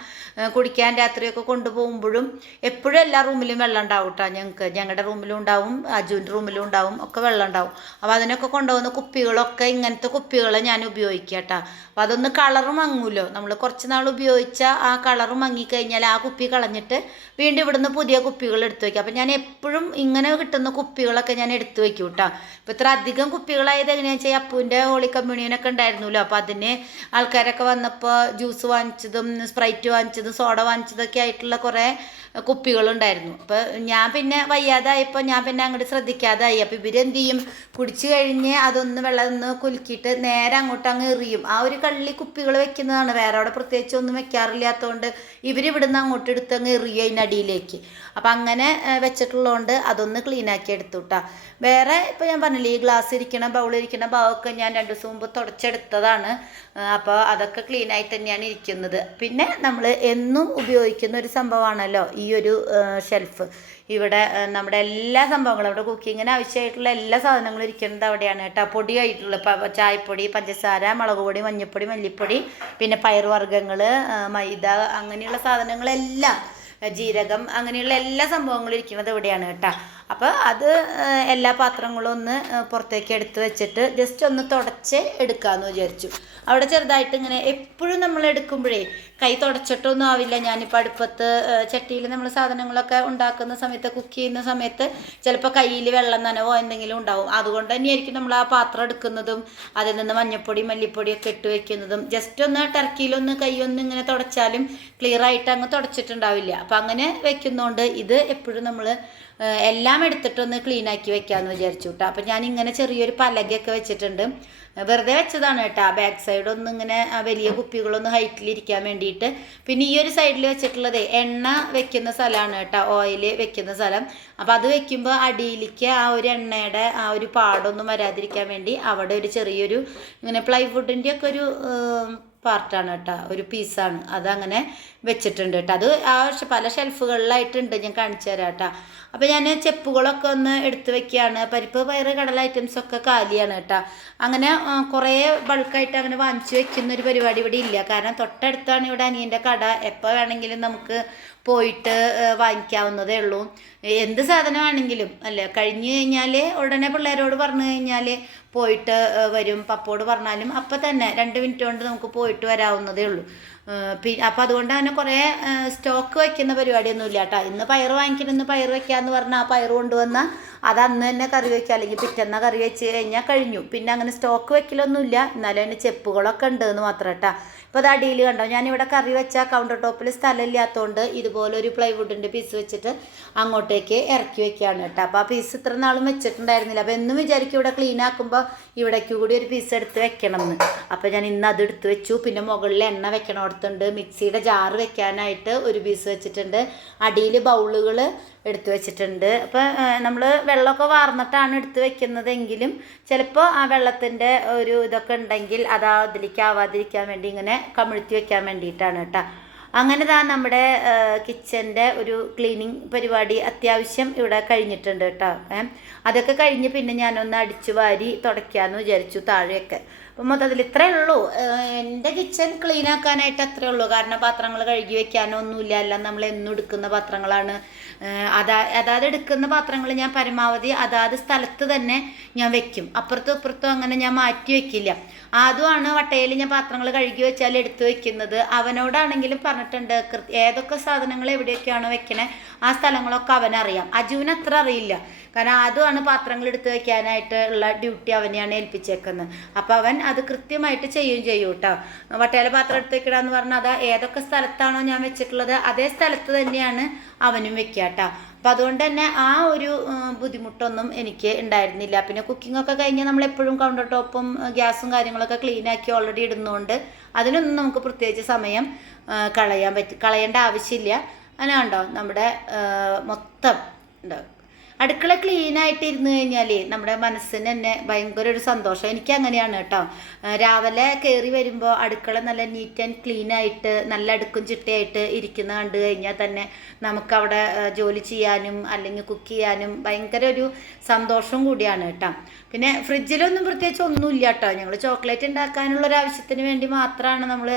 കുടിക്കാൻ രാത്രിയൊക്കെ കൊണ്ടുപോകുമ്പോഴും എപ്പോഴും എല്ലാ റൂമിലും വെള്ളം ഉണ്ടാവും കേട്ടോ ഞങ്ങൾക്ക് ഞങ്ങളുടെ റൂമിലും ഉണ്ടാവും അജുവിന്റെ റൂമിലും ഉണ്ടാവും ഒക്കെ വെള്ളം ഉണ്ടാവും. അപ്പോൾ അതിനൊക്കെ കൊണ്ടുപോകുന്ന കുപ്പികളൊക്കെ ഇങ്ങനത്തെ കുപ്പികൾ ഞാൻ ഉപയോഗിക്കുക കേട്ടോ അപ്പോൾ അതൊന്ന് കളർ മങ്ങൂലോ. നമ്മൾ കുറച്ച് നാൾ ഉപയോഗിച്ച ആ കളർ മങ്ങിക്കഴിഞ്ഞാൽ ആ കുപ്പി കളഞ്ഞിട്ട് വീണ്ടും ഇവിടുന്ന് പുതിയ കുപ്പികൾ എടുത്തു വയ്ക്കുക അപ്പം ഞാൻ എപ്പോഴും ഇങ്ങനെ കിട്ടുന്ന കുപ്പികളൊക്കെ ഞാൻ എടുത്തു വയ്ക്കും കേട്ടോ ഇപ്പോൾ ഇത്ര അധികം കുപ്പികളായത് എങ്ങനെയാണെന്ന് വെച്ചാൽ അപ്പൂന്റെ ഹോളി കമ്മ്യൂണിയനൊക്കെ ഉണ്ടായിരുന്നല്ലോ. അപ്പോൾ അതിന് ആൾക്കാരൊക്കെ വന്നപ്പോൾ ജ്യൂസ് വാങ്ങിച്ചതും സ്പ്രൈറ്റ് വാങ്ങിച്ചതും സോഡ വാങ്ങിച്ചതൊക്കെ ആയിട്ടുള്ള കുറേ കുപ്പികളുണ്ടായിരുന്നു. അപ്പോൾ ഞാൻ പിന്നെ വയ്യാതായപ്പോൾ ഞാൻ പിന്നെ അങ്ങോട്ട് ശ്രദ്ധിക്കാതായി. അപ്പോൾ ഇവരെന്ത് ചെയ്യും? കുടിച്ചു കഴിഞ്ഞ് അതൊന്ന് വെള്ളം ഒന്ന് കുലുക്കിയിട്ട് നേരെ അങ്ങോട്ട് അങ്ങ് എറിയും. ആ ഒരു കള്ളി കുപ്പികൾ വെക്കുന്നതാണ്. വേറെ അവിടെ പ്രത്യേകിച്ച് ഒന്നും വെക്കാറില്ലാത്തതുകൊണ്ട് ഇവർ ഇവിടുന്ന് അങ്ങോട്ട് എടുത്ത് അങ്ങ് എറിയും അതിനടിയിലേക്ക് അപ്പം അങ്ങനെ വെച്ചിട്ടുള്ളതുകൊണ്ട് അതൊന്ന് ക്ലീൻ ആക്കി എടുത്തു കേട്ടോ വേറെ ഇപ്പോൾ ഞാൻ പറഞ്ഞില്ലേ ഈ ഗ്ലാസ് ഇരിക്കണം ബൗൾ ഇരിക്കണം ഭാഗമൊക്കെ ഞാൻ രണ്ട് ദിവസം മുമ്പ് തുടച്ചെടുത്തതാണ്. അപ്പോൾ അതൊക്കെ ക്ലീൻ ആയിട്ട് തന്നെയാണ് ഇരിക്കുന്നത്. പിന്നെ നമ്മൾ എന്നും ഉപയോഗിക്കുന്ന ഒരു സംഭവമാണല്ലോ ഈ ഒരു ഷെൽഫ് ഇവിടെ നമ്മുടെ എല്ലാ സംഭവങ്ങളും ഇവിടെ കുക്കിങ്ങിന് ആവശ്യമായിട്ടുള്ള എല്ലാ സാധനങ്ങളും ഇരിക്കുന്നത് അവിടെയാണ് കേട്ടോ. പൊടി ആയിട്ടുള്ള പ- ചായപ്പൊടി പഞ്ചസാര മുളക് പൊടി മഞ്ഞൾപ്പൊടി മല്ലിപ്പൊടി പിന്നെ പയറുവർഗങ്ങൾ മൈദ അങ്ങനെയുള്ള സാധനങ്ങളെല്ലാം ജീരകം അങ്ങനെയുള്ള എല്ലാ സംഭവങ്ങളും ഇരിക്കുന്നത് ഇവിടെയാണ് കേട്ടോ. അപ്പോൾ അത് എല്ലാ പാത്രങ്ങളും ഒന്ന് പുറത്തേക്ക് എടുത്ത് വെച്ചിട്ട് ജസ്റ്റ് ഒന്ന് തുടച്ച് എടുക്കാമെന്ന് വിചാരിച്ചു. അവിടെ ചെറുതായിട്ട് ഇങ്ങനെ എപ്പോഴും നമ്മൾ എടുക്കുമ്പോഴേ കൈ തുടച്ചിട്ടൊന്നും ആവില്ല. ഞാനിപ്പോൾ അടുപ്പത്ത് ചട്ടിയിൽ നമ്മൾ സാധനങ്ങളൊക്കെ ഉണ്ടാക്കുന്ന സമയത്ത് കുക്ക് ചെയ്യുന്ന സമയത്ത് ചിലപ്പോൾ കയ്യിൽ വെള്ളം നനവോ എന്തെങ്കിലും ഉണ്ടാവും. അതുകൊണ്ട് തന്നെയായിരിക്കും നമ്മൾ ആ പാത്രം എടുക്കുന്നതും അതിൽ നിന്ന് മഞ്ഞപ്പൊടി മല്ലിപ്പൊടിയൊക്കെ ഇട്ട് വെക്കുന്നതും. ജസ്റ്റ് ഒന്ന് ടർക്കിയിലൊന്ന് കൈയൊന്ന് ഇങ്ങനെ തുടച്ചാലും ക്ലിയർ ആയിട്ട് അങ്ങ് തുടച്ചിട്ടുണ്ടാവില്ല. അപ്പം അങ്ങനെ വെക്കുന്നതുകൊണ്ട് ഇത് എപ്പോഴും നമ്മൾ എല്ലാം എടുത്തിട്ടൊന്ന് ക്ലീൻ ആക്കി വെക്കാമെന്ന് വിചാരിച്ചു കേട്ടോ അപ്പം ഞാൻ ഇങ്ങനെ ചെറിയൊരു പലകയൊക്കെ വെച്ചിട്ടുണ്ട്. വെറുതെ വെച്ചതാണ് കേട്ടോ ബാക്ക് സൈഡ് ഒന്ന് ഇങ്ങനെ വലിയ കുപ്പികളൊന്ന് ഹൈറ്റിലിരിക്കാൻ വേണ്ടിയിട്ട്. പിന്നെ ഈ ഒരു സൈഡിൽ വെച്ചിട്ടുള്ളത് എണ്ണ വെക്കുന്ന സ്ഥലമാണ് കേട്ടോ ഓയിൽ വെക്കുന്ന സ്ഥലം. അപ്പോൾ അത് വെക്കുമ്പോൾ അടിയിലേക്ക് ആ ഒരു എണ്ണയുടെ ആ ഒരു പാടൊന്നും വരാതിരിക്കാൻ വേണ്ടി അവിടെ ഒരു ചെറിയൊരു ഇങ്ങനെ പ്ലൈവുഡിന്റെ ഒക്കെ ഒരു പാർട്ടാണ് കേട്ടോ. ഒരു പീസാണ്. അതങ്ങനെ വെച്ചിട്ടുണ്ട് കേട്ടോ. അത് ആ പല ഷെൽഫുകളിലായിട്ടുണ്ട്. ഞാൻ കാണിച്ചു തരാം കേട്ടോ. അപ്പോൾ ഞാൻ ചെപ്പുകളൊക്കെ ഒന്ന് എടുത്ത് വെക്കുകയാണ്. പരിപ്പ് പയറ് കടല ഐറ്റംസ് ഒക്കെ കാലിയാണ് കേട്ടോ. അങ്ങനെ കുറേ ബൾക്കായിട്ട് അങ്ങനെ വാങ്ങിച്ചു വെക്കുന്ന ഒരു പരിപാടി ഇവിടെ ഇല്ല. കാരണം തൊട്ടടുത്താണ് ഇവിടെ അനിയന്റെ കട. എപ്പോൾ വേണമെങ്കിലും നമുക്ക് പോയിട്ട് വാങ്ങിക്കാവുന്നതേ ഉള്ളൂ. എന്ത് സാധനമാണെങ്കിലും അല്ലേ? കഴിഞ്ഞ് കഴിഞ്ഞാൽ ഉടനെ പിള്ളേരോട് പറഞ്ഞു കഴിഞ്ഞാൽ പോയിട്ട് വരും. പപ്പോട് പറഞ്ഞാലും അപ്പം തന്നെ രണ്ട് മിനിറ്റ് കൊണ്ട് നമുക്ക് പോയിട്ട് വരാവുന്നതേ ഉള്ളൂ. പിന്നെ അപ്പം അതുകൊണ്ട് അങ്ങനെ കുറേ സ്റ്റോക്ക് വയ്ക്കുന്ന പരിപാടിയൊന്നും ഇല്ല കേട്ടോ ഇന്ന് പയർ വാങ്ങിക്കണം ഇന്ന് പയർ വെക്കാന്ന് പറഞ്ഞാൽ ആ പയർ കൊണ്ടുവന്നാൽ അത് അന്ന് തന്നെ കറി വയ്ക്കുക അല്ലെങ്കിൽ പിറ്റേന്ന കറി വെച്ച് കഴിഞ്ഞാൽ കഴിഞ്ഞു. പിന്നെ അങ്ങനെ സ്റ്റോക്ക് വെക്കലൊന്നുമില്ല. എന്നാലും അതിന് ചെപ്പുകളൊക്കെ ഉണ്ട് എന്ന് മാത്രം കേട്ടോ. അപ്പോൾ അത് അടിയിൽ കണ്ടോ? ഞാനിവിടെ കറി വെച്ച കൗണ്ടർ ടോപ്പിൽ സ്ഥലമില്ലാത്തതുകൊണ്ട് ഇതുപോലെ ഒരു പ്ലൈവുഡിന്റെ പീസ് വെച്ചിട്ട് അങ്ങോട്ടേക്ക് ഇറക്കി വെക്കുകയാണ് കേട്ടോ. അപ്പോൾ ആ പീസ് ഇത്ര നാളും വെച്ചിട്ടുണ്ടായിരുന്നില്ല. അപ്പോൾ എന്നും വിചാരിക്കും ഇവിടെ ക്ലീൻ ആക്കുമ്പോൾ ഇവിടേക്ക് കൂടി ഒരു പീസ് എടുത്ത് വെക്കണം എന്ന്. അപ്പോൾ ഞാൻ ഇന്ന് അത് എടുത്ത് വെച്ചു. പിന്നെ മുകളിൽ എണ്ണ വെക്കണോടത്തുണ്ട്. മിക്സിയുടെ ജാറ് വെക്കാനായിട്ട് ഒരു പീസ് വെച്ചിട്ടുണ്ട്. അടിയിൽ ബൗളുകൾ എടുത്ത് വെച്ചിട്ടുണ്ട്. അപ്പോൾ നമ്മൾ വെള്ളമൊക്കെ വാർന്നിട്ടാണ് എടുത്ത് വെക്കുന്നതെങ്കിലും ചിലപ്പോൾ ആ വെള്ളത്തിന്റെ ഒരു ഇതൊക്കെ ഉണ്ടെങ്കിൽ അത് അതിലേക്ക് ആവാതിരിക്കാൻ വേണ്ടി ഇങ്ങനെ കമിഴ്ത്തി വെക്കാൻ വേണ്ടിയിട്ടാണ് കേട്ടോ. അങ്ങനെ താ നമ്മുടെ കിച്ചന്റെ ഒരു ക്ലീനിങ് പരിപാടി അത്യാവശ്യം ഇവിടെ കഴിഞ്ഞിട്ടുണ്ട് കേട്ടോ. അതൊക്കെ കഴിഞ്ഞ് പിന്നെ ഞാനൊന്ന് അടിച്ചു വാരി തുടയ്ക്കാമെന്ന് വിചാരിച്ചു താഴെയൊക്കെ. അപ്പം മൊത്തത്തിൽ ഇത്രേ ഉള്ളൂ. എന്റെ കിച്ചൺ ക്ലീൻ ആക്കാനായിട്ട് അത്രേ ഉള്ളൂ. കാരണം പാത്രങ്ങൾ കഴുകി വെക്കാനോ ഒന്നുമില്ല എല്ലാം നമ്മൾ എന്നും എടുക്കുന്ന പാത്രങ്ങളാണ്. അതാ അതാത് എടുക്കുന്ന പാത്രങ്ങൾ ഞാൻ പരമാവധി അതാത് സ്ഥലത്ത് തന്നെ ഞാൻ വെക്കും. അപ്പുറത്തും ഇപ്പുറത്തും അങ്ങനെ ഞാൻ മാറ്റി വെക്കില്ല. അതുമാണ് വട്ടയിൽ ഞാൻ പാത്രങ്ങൾ കഴുകി വെച്ചാൽ എടുത്തു വെക്കുന്നത്. അവനോടാണെങ്കിലും പറഞ്ഞിട്ടുണ്ട് ഏതൊക്കെ സാധനങ്ങൾ എവിടെയൊക്കെയാണ് വെക്കണേ ആ സ്ഥലങ്ങളൊക്കെ അവനറിയാം. അജുവിന് അത്ര അറിയില്ല. കാരണം അതുമാണ് പാത്രങ്ങൾ എടുത്തു വെക്കാനായിട്ട് ഉള്ള ഡ്യൂട്ടി അവനെയാണ് ഏൽപ്പിച്ചേക്കുന്നത്. അപ്പോൾ അവൻ അത് കൃത്യമായിട്ട് ചെയ്യുകയും ചെയ്യും കേട്ടോ. വട്ടേല പാത്രം എടുത്ത് വെക്കണമെന്ന് പറഞ്ഞാൽ അത് ഏതൊക്കെ സ്ഥലത്താണോ ഞാൻ വെച്ചിട്ടുള്ളത് അതേ സ്ഥലത്ത് തന്നെയാണ് അവനും വെക്കുക കേട്ടോ. അപ്പം അതുകൊണ്ട് തന്നെ ആ ഒരു ബുദ്ധിമുട്ടൊന്നും എനിക്ക് ഉണ്ടായിരുന്നില്ല. പിന്നെ കുക്കിംഗ് ഒക്കെ കഴിഞ്ഞ് നമ്മൾ എപ്പോഴും കൗണ്ടർ ടോപ്പും ഗ്യാസും കാര്യങ്ങളൊക്കെ ക്ലീനാക്കി ഓൾറെഡി ഇടുന്നതുകൊണ്ട് അതിനൊന്നും നമുക്ക് പ്രത്യേകിച്ച് സമയം കളയാൻ പറ്റും കളയേണ്ട ആവശ്യമില്ല. അങ്ങനെ കണ്ടോ നമ്മുടെ മൊത്തം ഉണ്ടോ? അടുക്കള ക്ലീൻ ആയിട്ട് ഇരുന്ന് കഴിഞ്ഞാൽ നമ്മുടെ മനസ്സിന് തന്നെ ഭയങ്കര ഒരു സന്തോഷം. എനിക്ക് അങ്ങനെയാണ് കേട്ടോ. രാവിലെ കയറി വരുമ്പോൾ അടുക്കള നല്ല നീറ്റ് ആൻഡ് ക്ലീൻ ആയിട്ട് നല്ല അടുക്കും ചിട്ടയായിട്ട് ഇരിക്കുന്ന കണ്ടു കഴിഞ്ഞാൽ തന്നെ നമുക്കവിടെ ജോലി ചെയ്യാനും അല്ലെങ്കിൽ കുക്ക് ചെയ്യാനും ഭയങ്കര ഒരു സന്തോഷം കൂടിയാണ് കേട്ടോ. പിന്നെ ഫ്രിഡ്ജിലൊന്നും പ്രത്യേകിച്ച് ഒന്നുമില്ല കേട്ടോ ഞങ്ങൾ ചോക്ലേറ്റ് ഉണ്ടാക്കാനുള്ള ഒരു ആവശ്യത്തിന് വേണ്ടി മാത്രമാണ് നമ്മൾ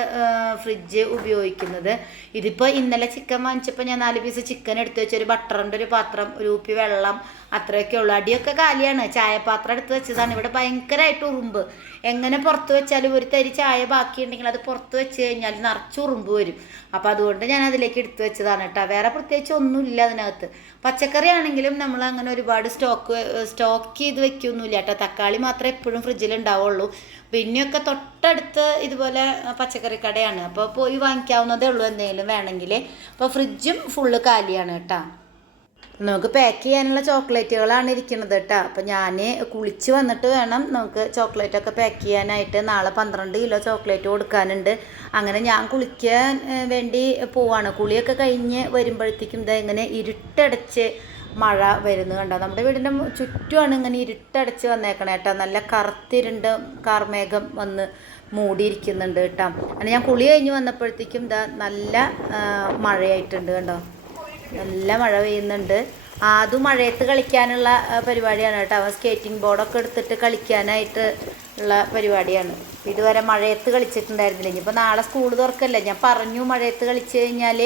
ഫ്രിഡ്ജ് ഉപയോഗിക്കുന്നത്. ഇതിപ്പോൾ ഇന്നലെ ചിക്കൻ വാങ്ങിച്ചപ്പോൾ ഞാൻ നാല് പീസ് ചിക്കൻ എടുത്തു വെച്ച് ഒരു ബട്ടറിന്റെ ഒരു പാത്രം ഒരു ഉപ്പി വെള്ളം അത്രയൊക്കെ ഉള്ളൂ. അടിയൊക്കെ കാലിയാണ്. ചായപാത്രം എടുത്ത് വെച്ചതാണ്. ഇവിടെ ഭയങ്കരമായിട്ട് ഉറുമ്പ്. എങ്ങനെ പുറത്ത് വെച്ചാലും ഒരു തരി ചായ ബാക്കിയുണ്ടെങ്കിൽ അത് പുറത്ത് വെച്ച് കഴിഞ്ഞാൽ നിറച്ച് ഉറുമ്പ് വരും. അപ്പോൾ അതുകൊണ്ട് ഞാൻ അതിലേക്ക് എടുത്തു വെച്ചതാണ് കേട്ടോ. വേറെ പ്രത്യേകിച്ച് ഒന്നുമില്ല അതിനകത്ത്. പച്ചക്കറി ആണെങ്കിലും നമ്മൾ അങ്ങനെ ഒരുപാട് സ്റ്റോക്ക് സ്റ്റോക്ക് ചെയ്ത് വെക്കൊന്നുമില്ല കേട്ടോ. തക്കാളി മാത്രമേ എപ്പോഴും ഫ്രിഡ്ജിൽ ഉണ്ടാവുള്ളൂ. പിന്നെയൊക്കെ തൊട്ടടുത്ത് ഇതുപോലെ പച്ചക്കറി കടയാണ്. അപ്പോൾ പോയി വാങ്ങിക്കാവുന്നതേ ഉള്ളൂ എന്തെങ്കിലും വേണമെങ്കിൽ. അപ്പോൾ ഫ്രിഡ്ജും ഫുള്ള് കാലിയാണ് കേട്ടോ. നമുക്ക് പാക്ക് ചെയ്യാനുള്ള ചോക്ലേറ്റുകളാണ് ഇരിക്കുന്നത് കേട്ടോ. അപ്പം ഞാൻ കുളിച്ച് വന്നിട്ട് വേണം നമുക്ക് ചോക്ലേറ്റൊക്കെ പാക്ക് ചെയ്യാനായിട്ട്. നാളെ പന്ത്രണ്ട് കിലോ ചോക്ലേറ്റ് കൊടുക്കാനുണ്ട്. അങ്ങനെ ഞാൻ കുളിക്കാൻ വേണ്ടി പോവാണ്. കുളിയൊക്കെ കഴിഞ്ഞ് വരുമ്പോഴത്തേക്കും ഇതാ ഇങ്ങനെ ഇരുട്ടടച്ച് മഴ വരുന്നു കണ്ടോ? നമ്മുടെ വീടിന്റെ ചുറ്റുമാണ് ഇങ്ങനെ ഇരുട്ടടച്ച് വന്നേക്കണേ കേട്ടോ. നല്ല കറുത്തിരുണ്ട് കാർമേഘം വന്ന് മൂടിയിരിക്കുന്നുണ്ട് കേട്ടോ. അങ്ങനെ ഞാൻ കുളി കഴിഞ്ഞ് വന്നപ്പോഴത്തേക്കും ഇതാ നല്ല മഴയായിട്ടുണ്ട് കണ്ടോ? നല്ല മഴ പെയ്യുന്നുണ്ട്. ആദ്യം മഴയത്ത് കളിക്കാനുള്ള പരിപാടിയാണ് കേട്ടോ. അവൻ സ്കേറ്റിംഗ് ബോർഡൊക്കെ എടുത്തിട്ട് കളിക്കാനായിട്ട് ഉള്ള പരിപാടിയാണ്. ഇതുവരെ മഴയത്ത് കളിച്ചിട്ടുണ്ടായിരുന്നില്ല. ഇനിയിപ്പോൾ നാളെ സ്കൂൾ തുറക്കല്ലേ. ഞാൻ പറഞ്ഞു മഴയത്ത് കളിച്ച് കഴിഞ്ഞാൽ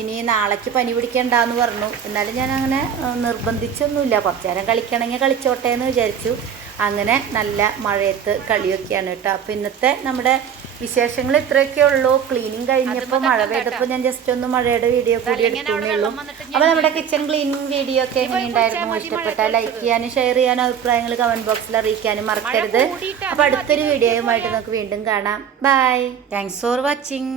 ഇനി നാളേക്ക് പനി പിടിക്കണ്ടെന്ന് പറഞ്ഞു. എന്നാലും ഞാൻ അങ്ങനെ നിർബന്ധിച്ചൊന്നുമില്ല. കുറച്ച് നേരം കളിക്കണമെങ്കിൽ കളിച്ചോട്ടെ എന്ന് വിചാരിച്ചു. അങ്ങനെ നല്ല മഴയത്ത് കളിയൊക്കെയാണ് കേട്ടോ. അപ്പോൾ ഇന്നത്തെ നമ്മുടെ വിശേഷങ്ങൾ ഇത്രയൊക്കെ ഉള്ളൂ. ക്ലീനിങ് കഴിഞ്ഞപ്പോൾ മഴ പെയ്തപ്പോൾ ഞാൻ ജസ്റ്റ് ഒന്ന് മഴയുടെ വീഡിയോ കൂടി എടുക്കുന്നേ ഉള്ളൂ. അപ്പോൾ നമ്മുടെ കിച്ചൺ ക്ലീനിങ് വീഡിയോ ഒക്കെ എങ്ങനെയുണ്ടായിരുന്നു ഇഷ്ടപ്പെട്ടാൽ ലൈക്ക് ചെയ്യാനും ഷെയർ ചെയ്യാനും അഭിപ്രായങ്ങൾ കമന്റ് ബോക്സിൽ അറിയിക്കാനും മറക്കരുത്. അപ്പോൾ അടുത്തൊരു വീഡിയോയുമായിട്ട് നമുക്ക് വീണ്ടും കാണാം. Bye thanks for watching